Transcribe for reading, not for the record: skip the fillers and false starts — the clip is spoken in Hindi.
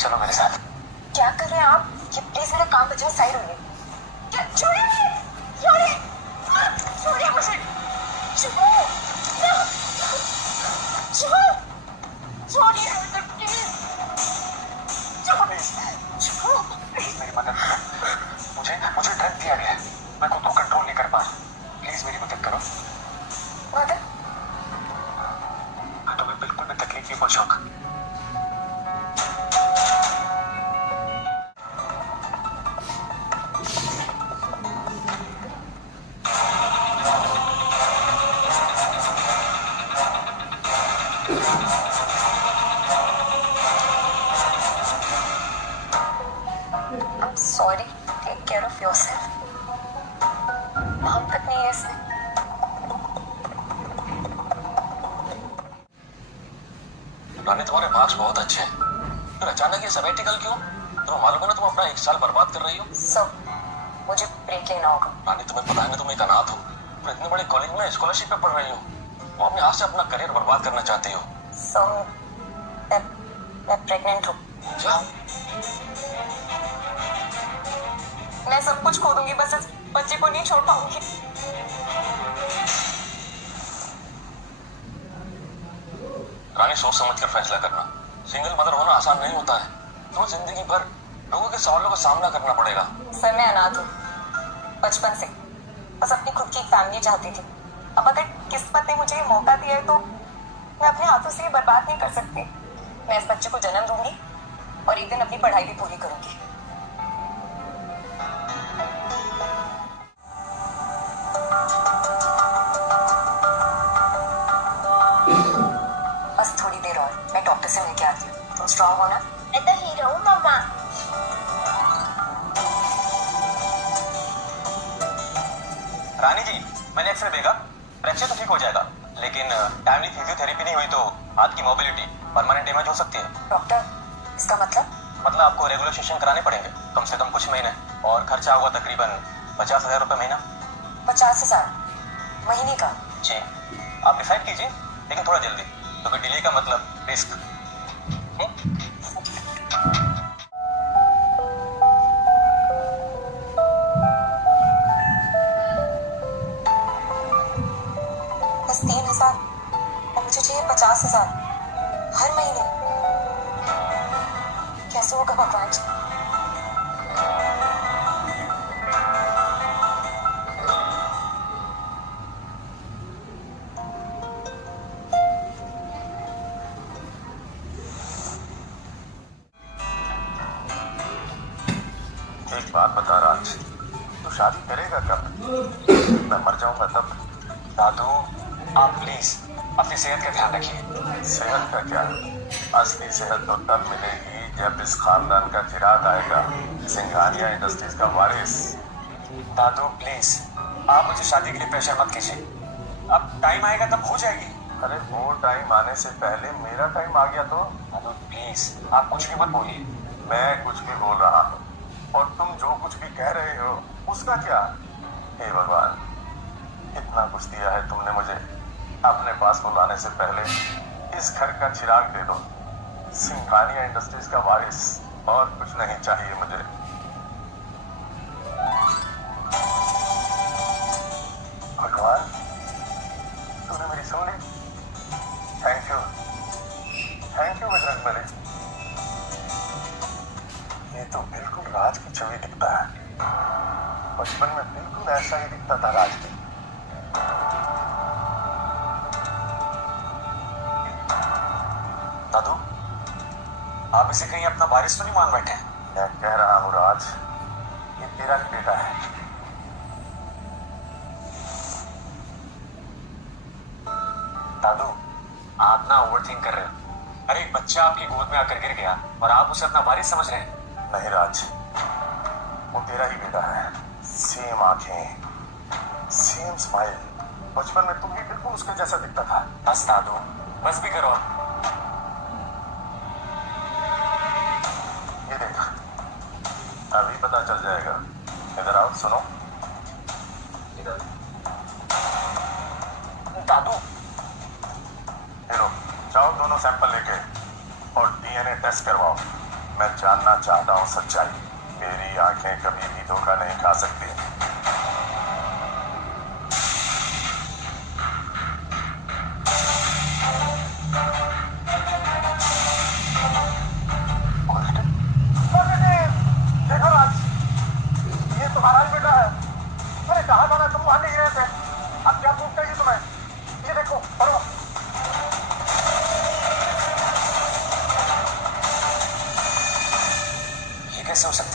चलो मेरे साथ। क्या कर रहे हैं आप? ये प्लीज मेरा काम बचाओ, साइड होइए। क्या? छोड़िए मुझे, छोड़िए, छोड़िए मुझे, छोड़िए, छोड़िए मुझे प्लीज, छोड़ो प्लीज मेरी मदद करो। मुझे ड्रग दिया गया है, मैं खुद को कंट्रोल नहीं कर पा रहा। प्लीज मेरी मदद करो। मदद? मैं तुम्हें बिल्कुल भी तकलीफ नहीं पहुंचाऊंगा। I'm sorry, take care of yourself. हम तक नहीं है इसमें। रानी तुम्हारे मार्क्स बहुत अच्छे हैं, फिर अचानक ये सबैटिकल क्यों? तुम्हें मालूम है ना तुम अपना 1 साल बर्बाद कर रही हो। सब मुझे ब्रेक लेना होगा। रानी तुम्हें पता है ना तुम एक अनाथ हो, फिर इतने बड़े कॉलेज में स्कॉलरशिप पे पढ़ रही हो, तुम अपने हाथ से अपना करियर बर्बाद करना चाहती हो। So, मैं प्रेग्नेंट हूँ। क्या? मैं सब कुछ खो दूंगी, बस इस बच्चे को नहीं छोड़ पाऊंगी। रानी सोच समझ कर फैसला करना। सिंगल मदर होना आसान नहीं होता है, तुम्हें जिंदगी भर लोगों के सवालों का सामना करना पड़ेगा। सर मैं अनाथ हूँ बचपन से, बस अपनी खुद की एक फैमिली चाहती थी। अब अगर किस्मत ने मुझे ये मौका दिया है तो मैं अपने हाथों से ये बर्बाद नहीं कर सकती। मैं इस बच्चे को जन्म दूंगी और एक दिन अपनी पढ़ाई भी पूरी करूंगी। बस थोड़ी देर और, मैं डॉक्टर से मिलके आती हूँ। तुम स्ट्रांग हो ना? मैं तो हीरो हूँ मम्मा। रानी जी, मैंने एक्सरे देगा, फ्रैक्चर तो ठीक हो जाएगा, लेकिन टाइमली फिजियोथेरेपी नहीं हुई तो हाथ की मोबिलिटी परमानेंट डैमेज हो सकती है। डॉक्टर, इसका मतलब? मतलब आपको रेगुलर सेशन कराने पड़ेंगे, कम से कम कुछ महीने, और खर्चा होगा तकरीबन 50,000 रुपये महीना। 50,000 महीने का? जी, आप डिसाइड कीजिए, लेकिन थोड़ा जल्दी, क्योंकि डिले का मतलब रिस्क। बस 3,000 और मुझे चाहिए 50,000 हर महीने। कैसे होगा भगवान जी? एक बात बता राज, तू शादी करेगा कब? मैं मर जाऊंगा तब। दादू, आप प्लीज अपनी सेहत का ध्यान रखिए। सेहत का क्या? असली सेहत तो तब मिलेगी जब इस खानदान का चिराग आएगा, सिंघानिया इंडस्ट्रीज का वारिस। दादू प्लीज, आप मुझे शादी के लिए प्रेशर मत कीजिए, अब टाइम आएगा तब हो जाएगी। अरे वो टाइम आने से पहले मेरा टाइम आ गया तो? दादू प्लीज, आप कुछ भी मत बोलिए। मैं कुछ भी बोल रहा हूँ और तुम जो कुछ भी कह रहे हो उसका क्या? हे भगवान, इतना कुछ दिया है तुमने मुझे, अपने पास बुलाने से पहले इस घर का चिराग दे दो, सिंघानिया इंडस्ट्रीज का वारिस, और कुछ नहीं चाहिए मुझे। भगवान, तूने मेरी सुन ली। Thank you Bajrangbali. ये तो बिल्कुल राज की छवि दिखता है, बचपन में बिल्कुल ऐसा ही दिखता था राज की। दादू, आप इसे कहीं अपना वारिस तो नहीं मान बैठे हैं? मैं कह रहा हूँ राज, ये तेरा ही बेटा है। दादू, आप ना ओवरथिंक कर रहे हो। अरे एक बच्चा आपकी गोद में आकर गिर गया और आप उसे अपना वारिस समझ रहे हैं। नहीं राज, वो तेरा ही बेटा है। सेम आंखें, सेम स्माइल, बचपन में तुम भी बिल्कुल उसके जैसा दिखता था। बस दादू, बस भी करो। ये देख, चल जाएगा। इधर आओ, सुनो। दादू, ये लो, जाओ दोनों सैंपल लेके और डीएनए टेस्ट करवाओ। मैं जानना चाहता हूँ सच्चाई। मेरी आंखें कभी भी धोखा नहीं खा सकती। देखो राज, ये तुम्हारा ही बेटा है। मैंने कहा था ना, तुम मान नहीं रहे थे। अब क्या प्रूफ चाहिए तुम्हें? ये देखो, पढ़ो। ये कैसे हो सकता